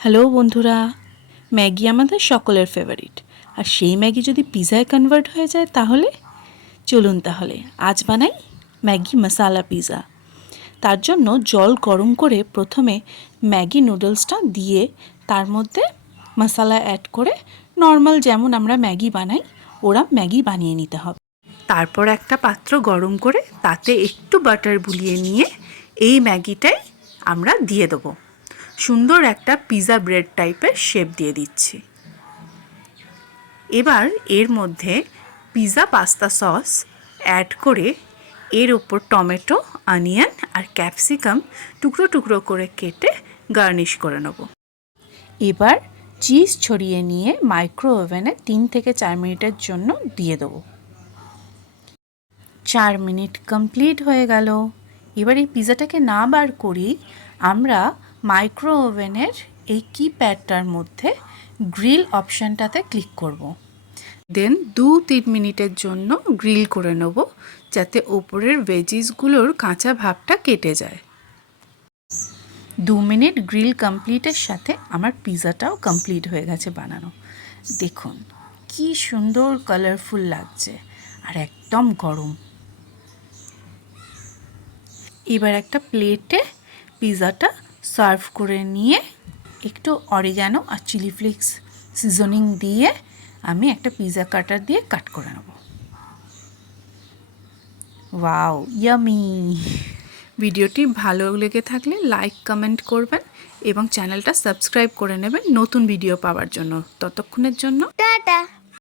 Hello বন্ধুরা, Maggi আমাদের সকলের ফেভারিট। আর সেই ম্যাগি যদি পিৎজায় কনভার্ট হয়ে যায় তাহলে চলুন তাহলে আজ বানাই ম্যাগি মশালা পিৎজা। তার জন্য জল গরম করে প্রথমে ম্যাগি নুডলসটা দিয়ে তার মধ্যে মশালা অ্যাড করে নর্মাল যেমন আমরা ম্যাগি বানাই ওরা ম্যাগি বানিয়ে নিতে হবে। তারপর একটা পাত্র গরম করে তাতে একটু বাটার বুলিয়ে নিয়ে এই ম্যাগিটাই আমরা দিয়ে দেবো। সুন্দর একটা পিৎজা ব্রেড টাইপের শেপ দিয়ে দিচ্ছি। এবার এর মধ্যে পিৎজা পাস্তা সস অ্যাড করে এর ওপর টমেটো, অনিয়ন আর ক্যাপসিকাম টুকরো টুকরো করে কেটে গার্নিশ করে নেব। এবার চিজ ছড়িয়ে নিয়ে মাইক্রো ওভেনে 3 থেকে 4 মিনিটের জন্য দিয়ে দেবো। 4 মিনিট কমপ্লিট হয়ে গেল। এবার এই পিৎজাটাকে না বার করি আমরা মাইক্রো ওভেনের এই কিপ্যাডটার মধ্যে গ্রিল অপশানটাতে ক্লিক করব। দেন 2-3 মিনিটের জন্য গ্রিল করে নেব যাতে ওপরের ভেজিসগুলোর কাঁচা ভাবটা কেটে যায়। 2 মিনিট গ্রিল কমপ্লিটের সাথে আমার পিৎজাটাও কমপ্লিট হয়ে গেছে বানানো। দেখুন কি সুন্দর কালারফুল লাগছে আর একদম গরম। এবার একটা প্লেটে পিৎজাটা সার্ভ করে নিয়ে একটু অরিগ্যানো আর চিলি ফ্লেক্স সিজনিং দিয়ে আমি একটা পিৎজা কাটার দিয়ে কাট করে নেব। Wow, yummy! ভিডিওটি ভালো লেগে থাকলে লাইক কমেন্ট করবেন এবং চ্যানেলটা সাবস্ক্রাইব করে নেবেন নতুন ভিডিও পাওয়ার জন্য। ততক্ষণের জন্য টাটা।